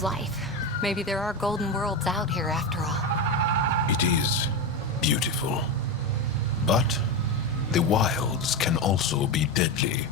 of life. Maybe there are golden worlds out here after all. It is beautiful. But the wilds can also be deadly.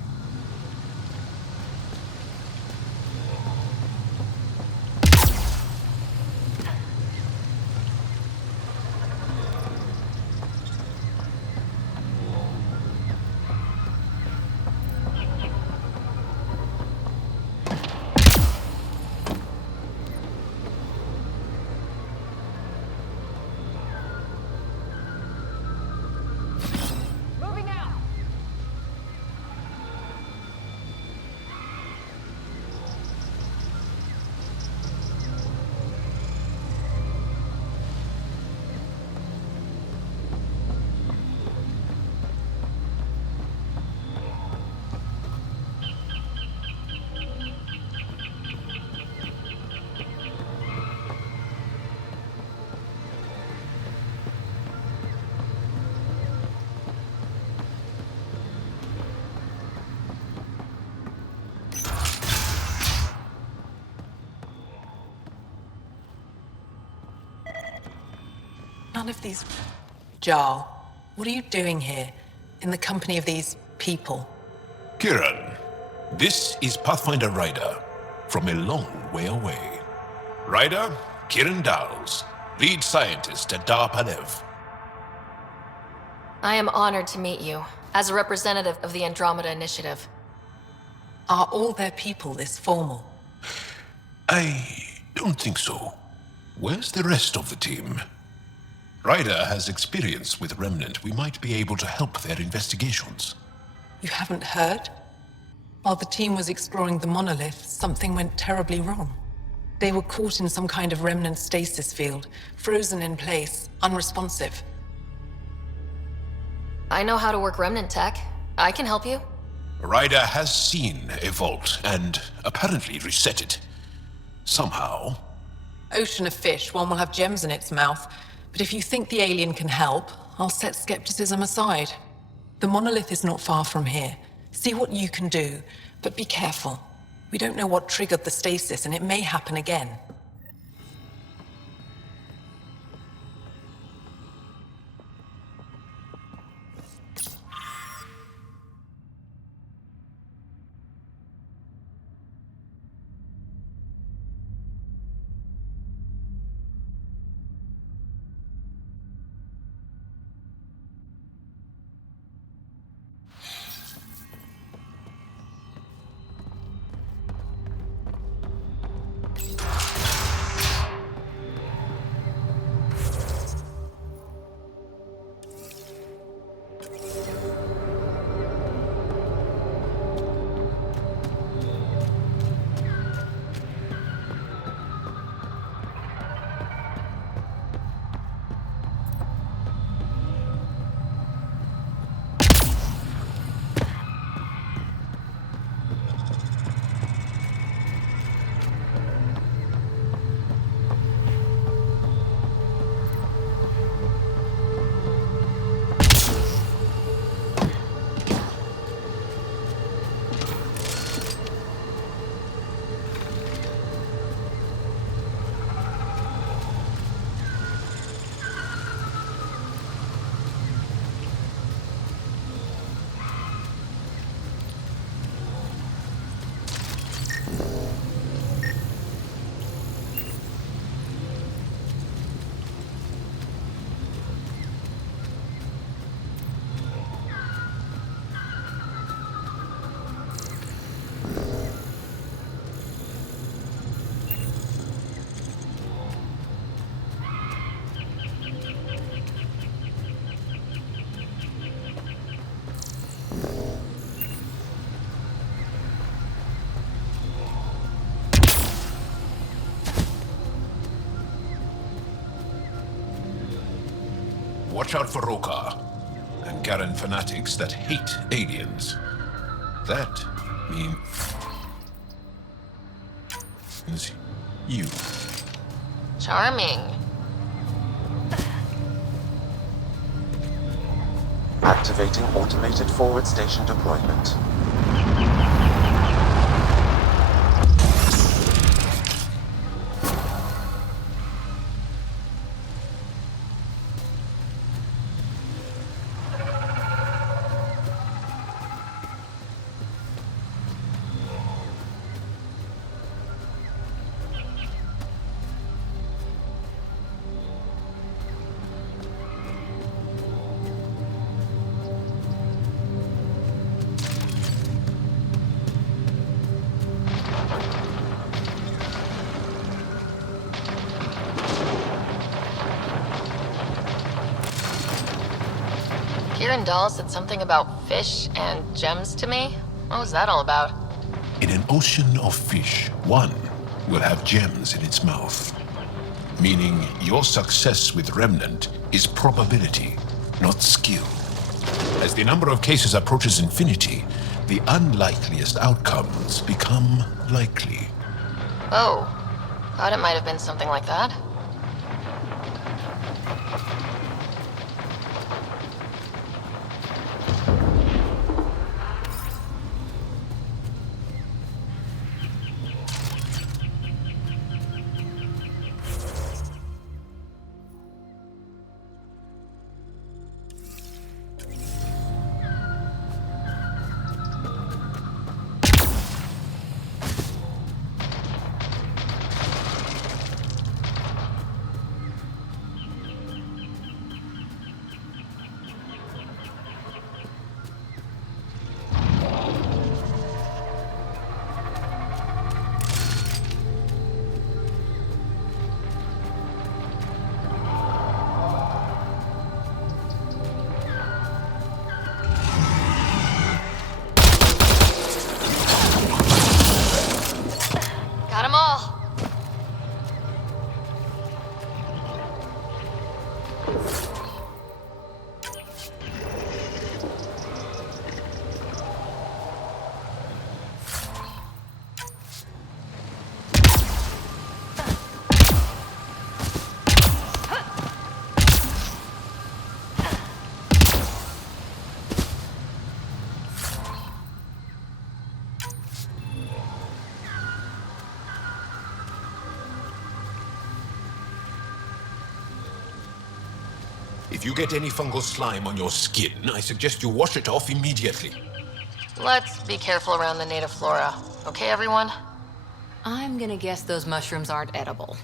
None of these... Jarl, what are you doing here, in the company of these people? Kiran, this is Pathfinder Ryder, from a long way away. Ryder, Kiran Dowles, lead scientist at Dar Panev. I am honored to meet you, as a representative of the Andromeda Initiative. Are all their people this formal? I don't think so. Where's the rest of the team? Ryder has experience with Remnant. We might be able to help their investigations. You haven't heard? While the team was exploring the monolith, something went terribly wrong. They were caught in some kind of Remnant stasis field, frozen in place, unresponsive. I know how to work Remnant tech. I can help you. Ryder has seen a vault and apparently reset it. Somehow. Ocean of fish, one will have gems in its mouth. But if you think the alien can help, I'll set skepticism aside. The monolith is not far from here. See what you can do, but be careful. We don't know what triggered the stasis, and it may happen again. Watch out for Rokar and Garen fanatics that hate aliens. That means you. Charming. Activating automated forward station deployment. Guardian doll said something about fish and gems to me. What was that all about? In an ocean of fish, one will have gems in its mouth. Meaning your success with Remnant is probability, not skill. As the number of cases approaches infinity, the unlikeliest outcomes become likely. Oh, thought it might have been something like that. Got 'em all. If you get any fungal slime on your skin, I suggest you wash it off immediately. Let's be careful around the native flora. Okay, everyone? I'm gonna guess those mushrooms aren't edible.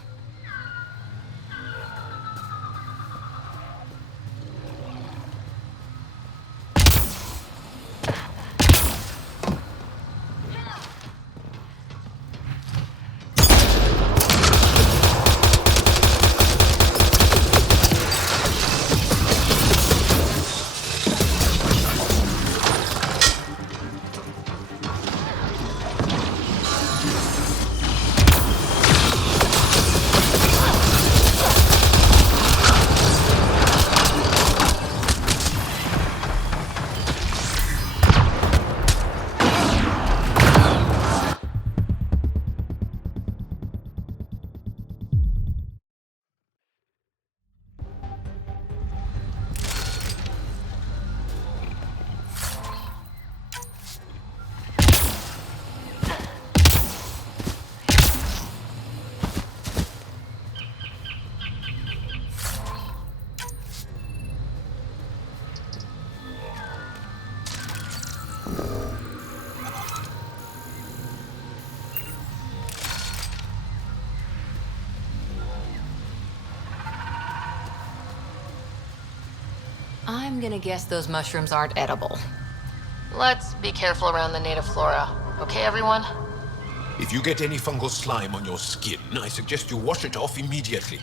I'm gonna guess those mushrooms aren't edible. Let's be careful around the native flora. Okay, everyone? If you get any fungal slime on your skin, I suggest you wash it off immediately.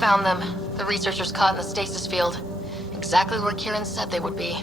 Found them. The researchers caught in the stasis field. Exactly where Kieran said they would be.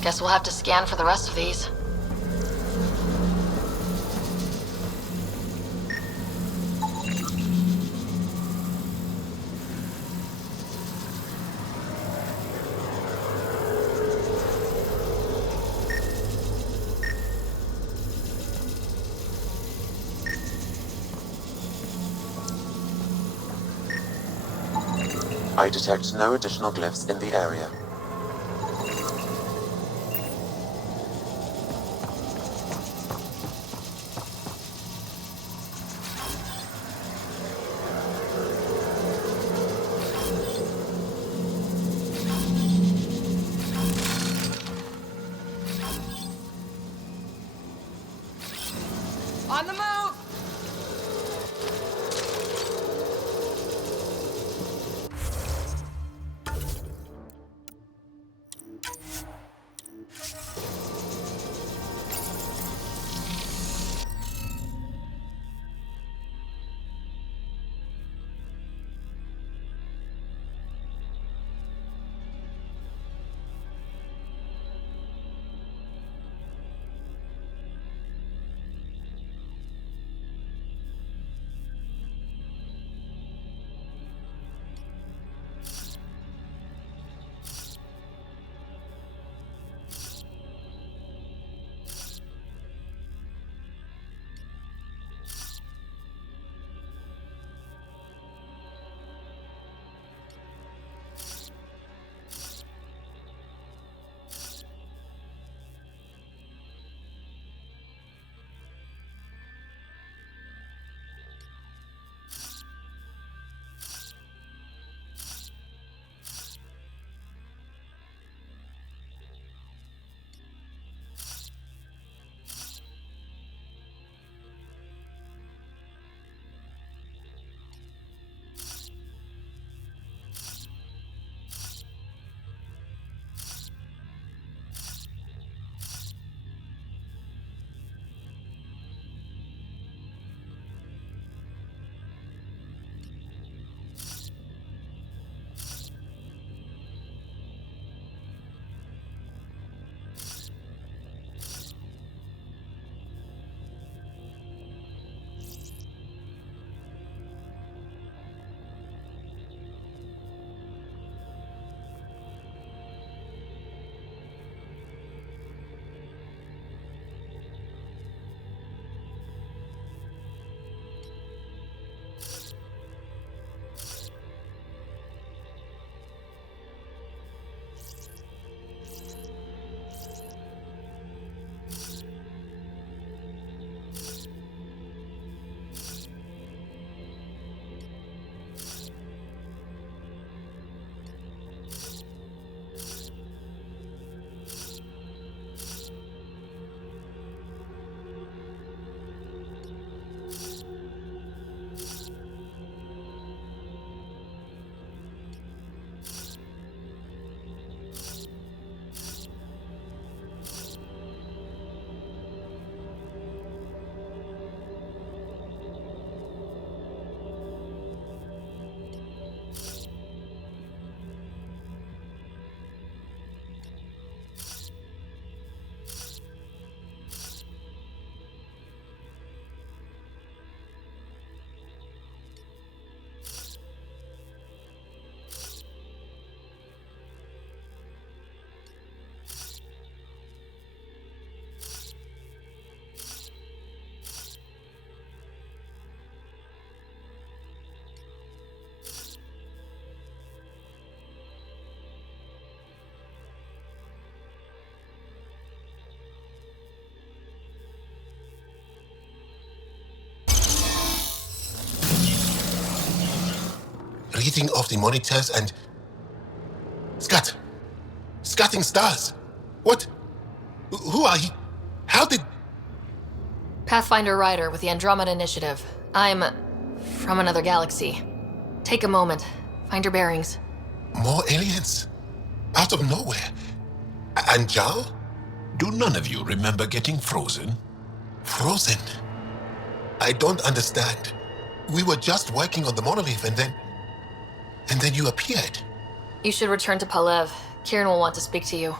Guess we'll have to scan for the rest of these. I detect no additional glyphs in the area. On the move! hitting off the monitors and... Scatting stars. What? Who are you? How did... Pathfinder Rider with the Andromeda Initiative. I'm from another galaxy. Take a moment. Find your bearings. More aliens? Out of nowhere? And Jal? Do none of you remember getting frozen? Frozen? I don't understand. We were just working on the monolith and then you appeared. You should return to Palev. Kieran will want to speak to you.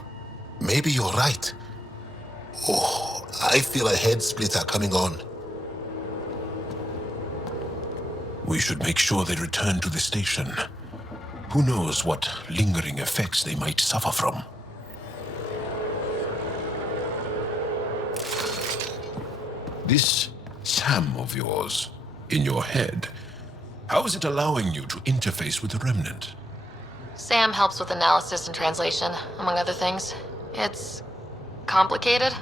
Maybe you're right. Oh, I feel a head splitter coming on. We should make sure they return to the station. Who knows what lingering effects they might suffer from. This Sam of yours, in your head, how is it allowing you to interface with the Remnant? Sam helps with analysis and translation, among other things. It's complicated.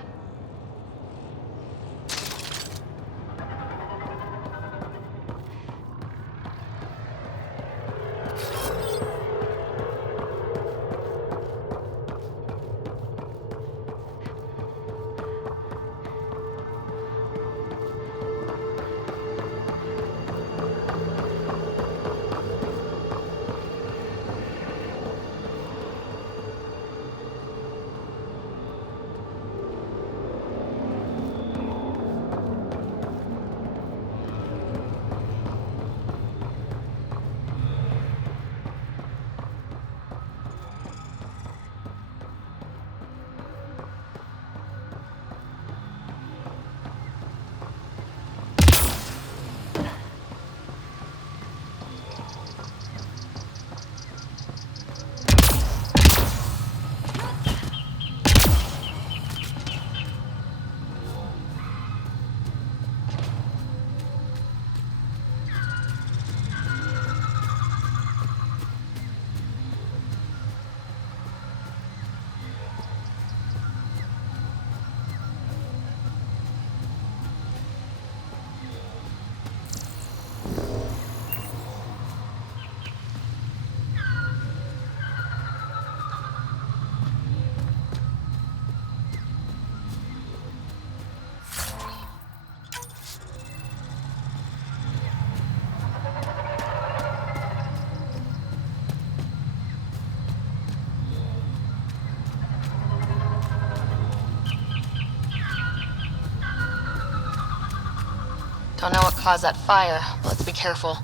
Don't know what caused that fire, but let's be careful.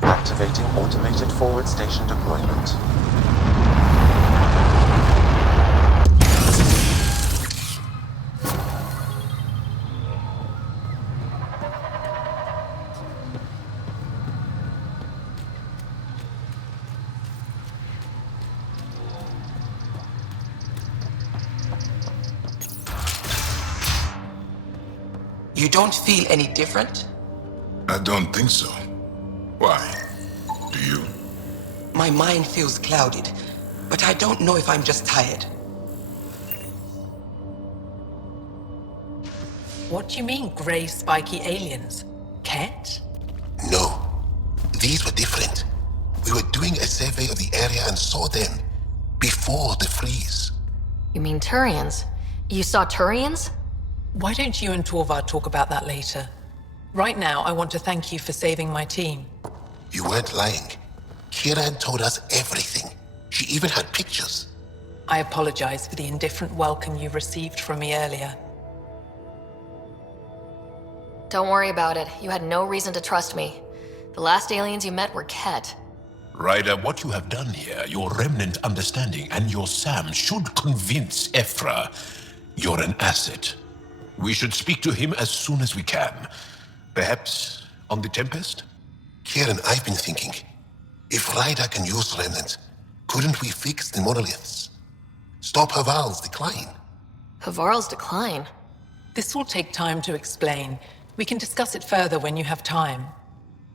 Activating automated forward station deployment. You don't feel any different? I don't think so. Why? Do you? My mind feels clouded, but I don't know if I'm just tired. What do you mean, grey spiky aliens? Ket? These were different. We were doing a survey of the area and saw them before the freeze. You mean Turians? You saw Turians? Why don't you and Torvar talk about that later? Right now, I want to thank you for saving my team. You weren't lying. Kieran told us everything. She even had pictures. I apologize for the indifferent welcome you received from me earlier. Don't worry about it. You had no reason to trust me. The last aliens you met were Ket. Ryder, what you have done here, your remnant understanding and your Sam should convince Ephra you're an asset. We should speak to him as soon as we can. Perhaps on the Tempest? Kieran, I've been thinking, if Ryder can use remnant, couldn't we fix the monoliths? Stop Haval's decline? Havarl's decline? This will take time to explain. We can discuss it further when you have time.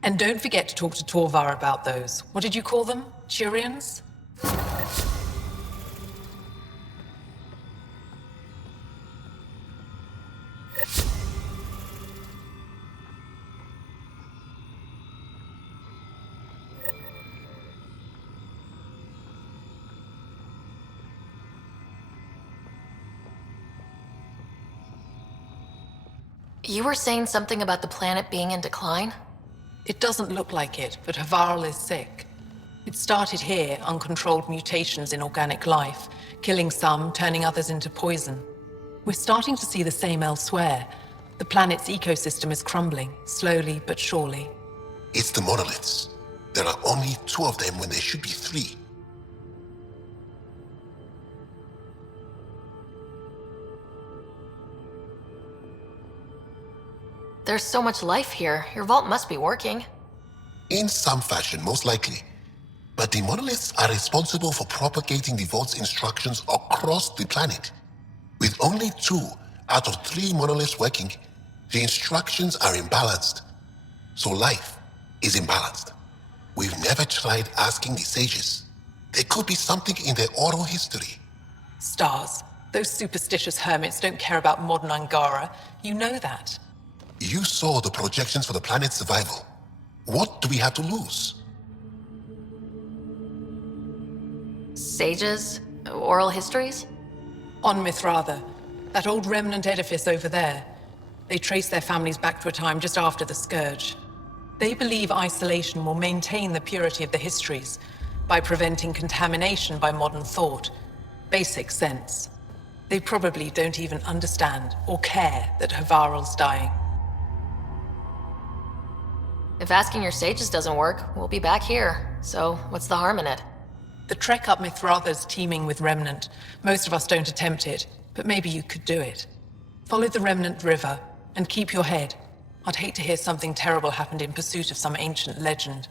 And don't forget to talk to Torvar about those. What did you call them? Turians? You were saying something about the planet being in decline? It doesn't look like it, but Havarl is sick. It started here, uncontrolled mutations in organic life, killing some, turning others into poison. We're starting to see the same elsewhere. The planet's ecosystem is crumbling, slowly but surely. It's the monoliths. There are only 2 of them when there should be 3. There's so much life here. Your vault must be working. In some fashion, most likely. But the monoliths are responsible for propagating the vault's instructions across the planet. With only 2 out of 3 monoliths working, the instructions are imbalanced. So life is imbalanced. We've never tried asking the sages. There could be something in their oral history. Stars. Those superstitious hermits don't care about modern Angara. You know that. You saw the projections for the planet's survival. What do we have to lose? Sages? Oral histories? On Mithratha, that old remnant edifice over there. They trace their families back to a time just after the Scourge. They believe isolation will maintain the purity of the histories by preventing contamination by modern thought. Basic sense. They probably don't even understand or care that Havarl's dying. If asking your sages doesn't work, we'll be back here. So, what's the harm in it? The trek up Mithratha's teeming with Remnant. Most of us don't attempt it, but maybe you could do it. Follow the Remnant River, and keep your head. I'd hate to hear something terrible happened in pursuit of some ancient legend.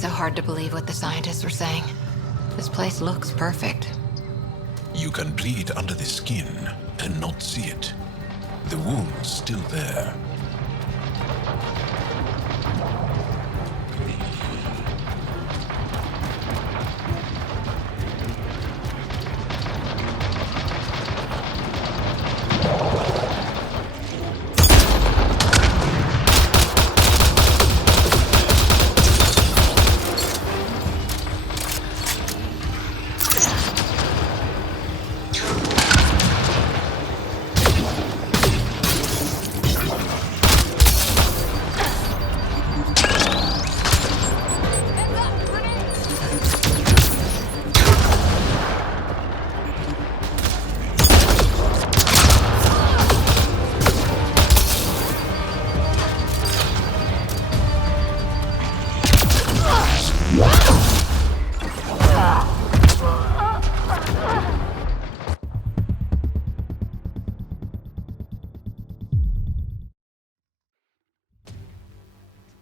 so hard to believe what the scientists were saying. This place looks perfect. You can bleed under the skin and not see it. The wound's still there.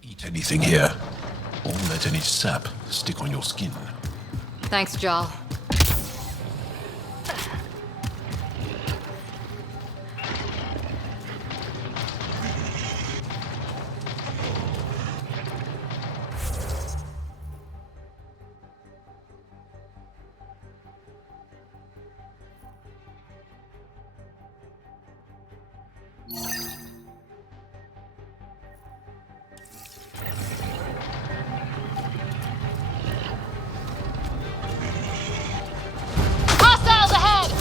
Eat anything here. Or let any sap stick on your skin. Thanks, Jal. Hostiles ahead!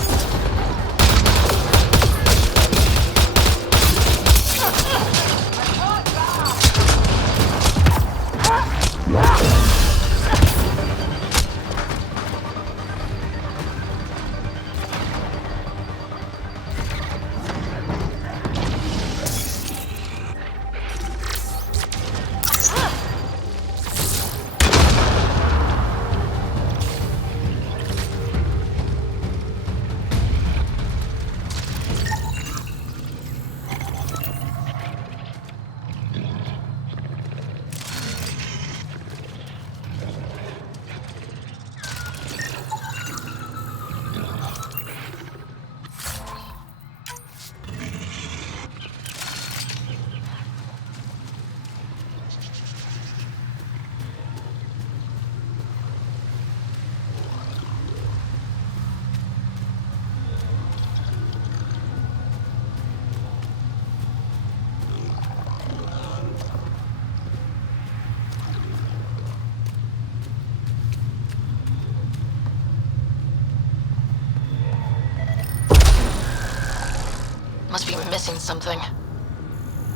Must be missing something.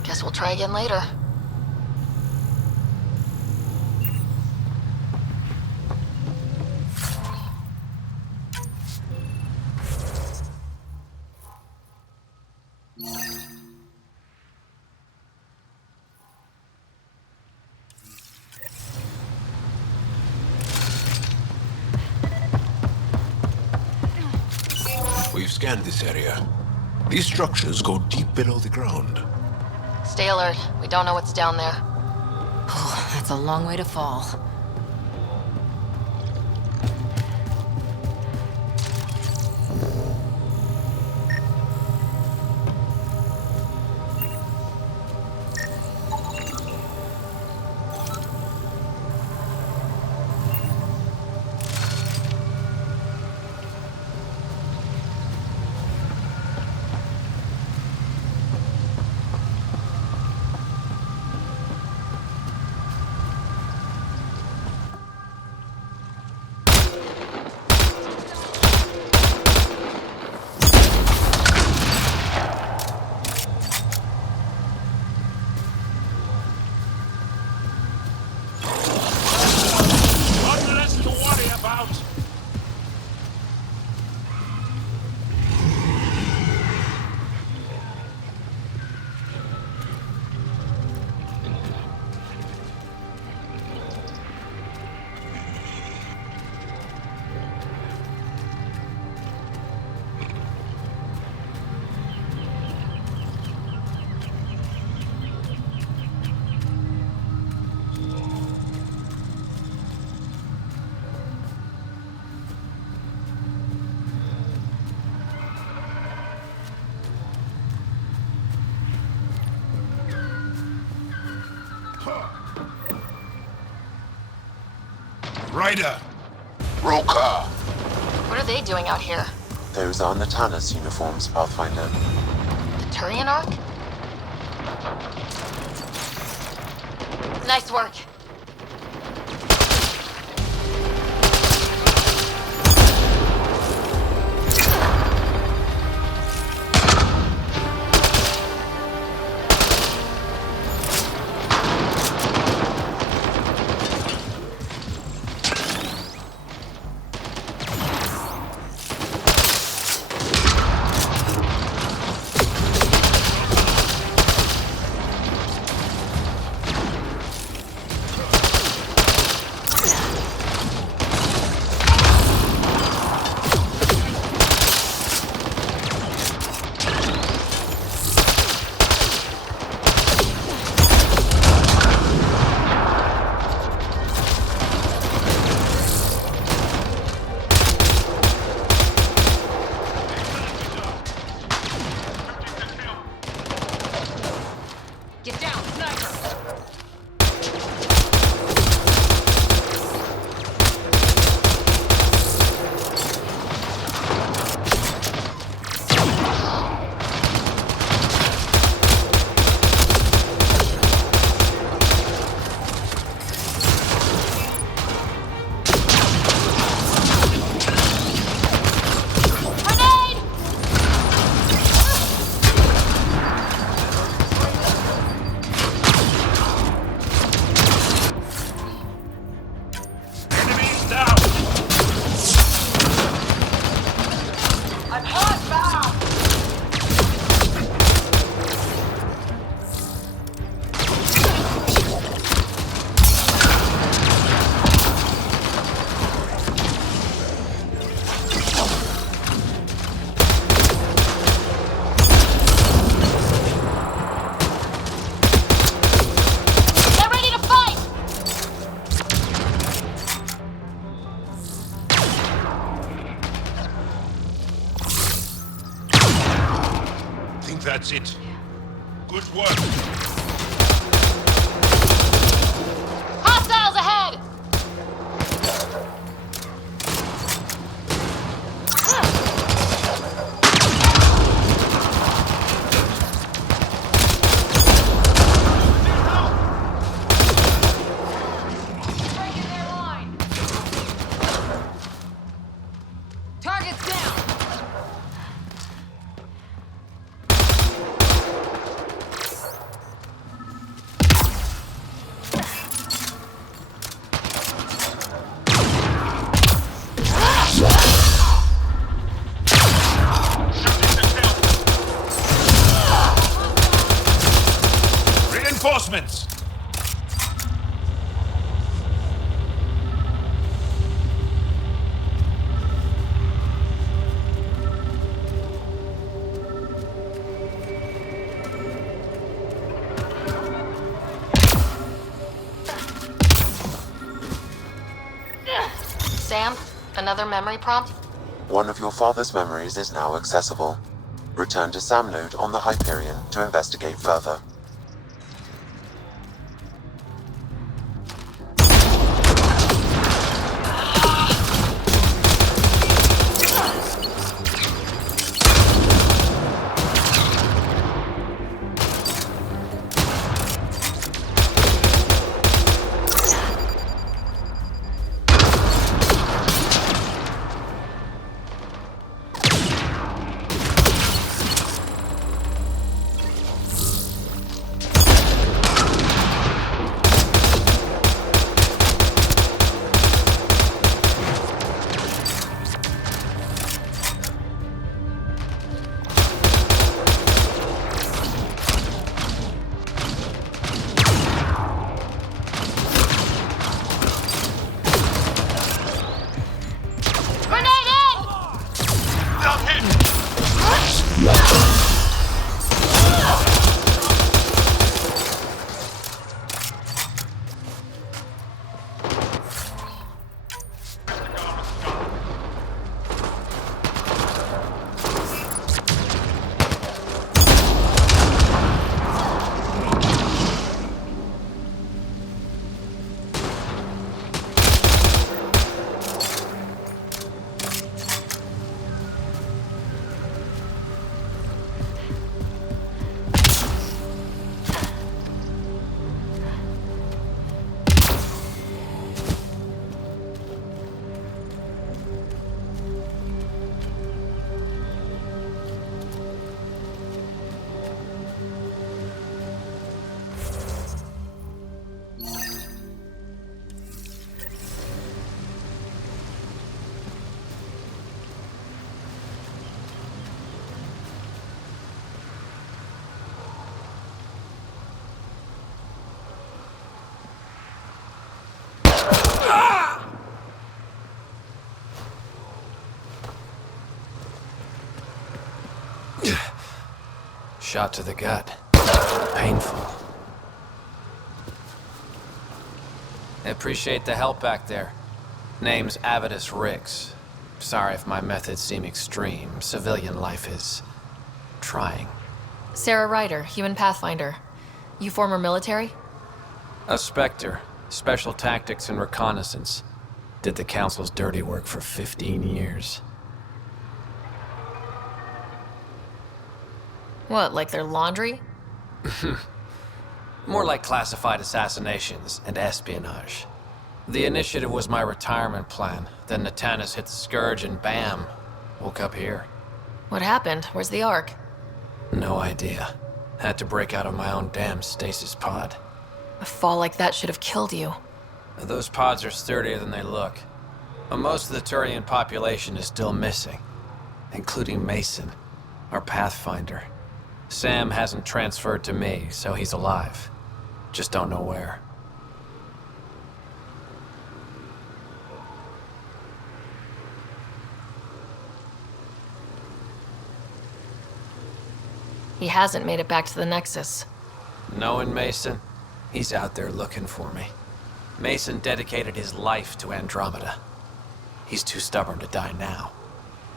Guess we'll try again later. We've scanned this area. These structures go deep below the ground. Stay alert. We don't know what's down there. That's a long way to fall. Ryder! Roka! What are they doing out here? Those are Natana's uniforms, Pathfinder. The Turian Ark? Nice work. That's it. Good work. Hostiles ahead! Breaking their line. Targets down. Reinforcements! Sam, another memory prompt? One of your father's memories is now accessible. Return to Sam node on the Hyperion to investigate further. Shot to the gut. Painful. I appreciate the help back there. Name's Avitus Rix. Sorry if my methods seem extreme. Civilian life is... trying. Sarah Ryder, human pathfinder. You former military? A Spectre. Special tactics and reconnaissance. Did the Council's dirty work for 15 years. What, like their laundry? More like classified assassinations and espionage. The initiative was my retirement plan. Then Natanis hit the Scourge and bam, woke up here. What happened? Where's the Ark? No idea. Had to break out of my own damn stasis pod. A fall like that should have killed you. Those pods are sturdier than they look. But most of the Turian population is still missing, including Mason, our Pathfinder. Sam hasn't transferred to me, so he's alive. Just don't know where. He hasn't made it back to the Nexus. Knowing Mason, he's out there looking for me. Mason dedicated his life to Andromeda. He's too stubborn to die now.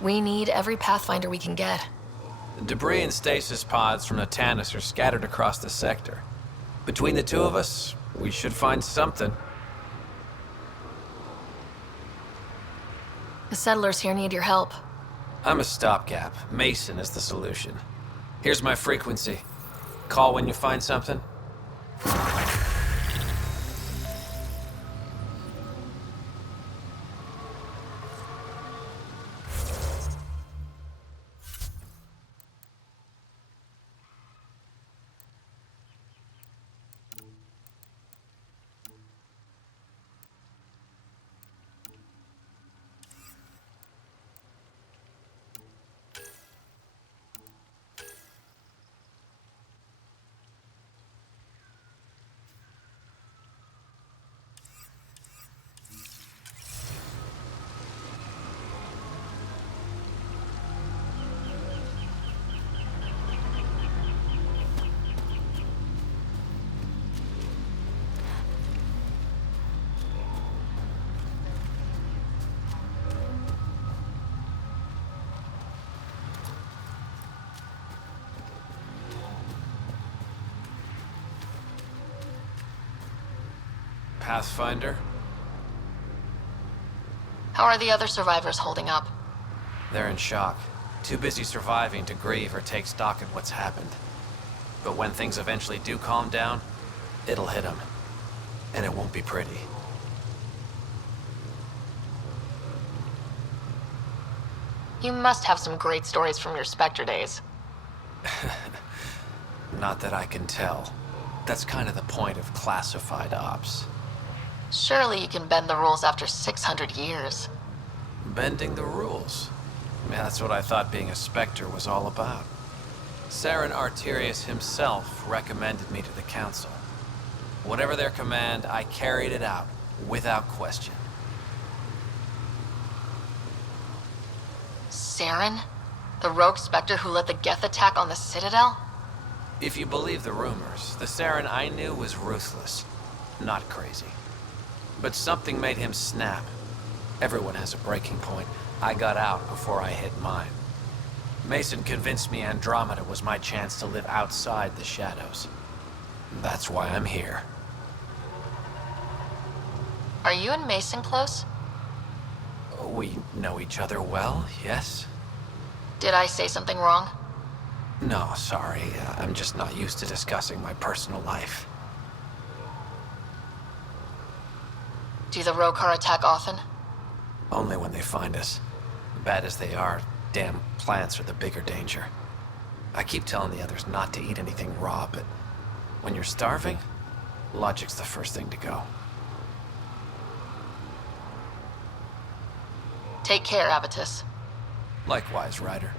We need every Pathfinder we can get. Debris and stasis pods from Natanis are scattered across the sector. Between the two of us, we should find something. The settlers here need your help. I'm a stopgap. Mason is the solution. Here's my frequency. Call when you find something. Pathfinder? How are the other survivors holding up? They're in shock. Too busy surviving to grieve or take stock in what's happened. But when things eventually do calm down, it'll hit them. And it won't be pretty. You must have some great stories from your Spectre days. Not that I can tell. That's kind of the point of classified ops. Surely you can bend the rules after 600 years. Bending the rules. Yeah, that's what I thought being a Spectre was all about. Saren Arterius himself recommended me to the Council. Whatever their command, I carried it out, without question. Saren? The rogue Spectre who led the Geth attack on the Citadel? If you believe the rumors, the Saren I knew was ruthless, not crazy. But something made him snap. Everyone has a breaking point. I got out before I hit mine. Mason convinced me Andromeda was my chance to live outside the shadows. That's why I'm here. Are you and Mason close? We know each other well, yes? Did I say something wrong? No, sorry. I'm just not used to discussing my personal life. Do the Rokar attack often? Only when they find us. Bad as they are, damn plants are the bigger danger. I keep telling the others not to eat anything raw, but when you're starving, logic's the first thing to go. Take care, Avitus. Likewise, Ryder.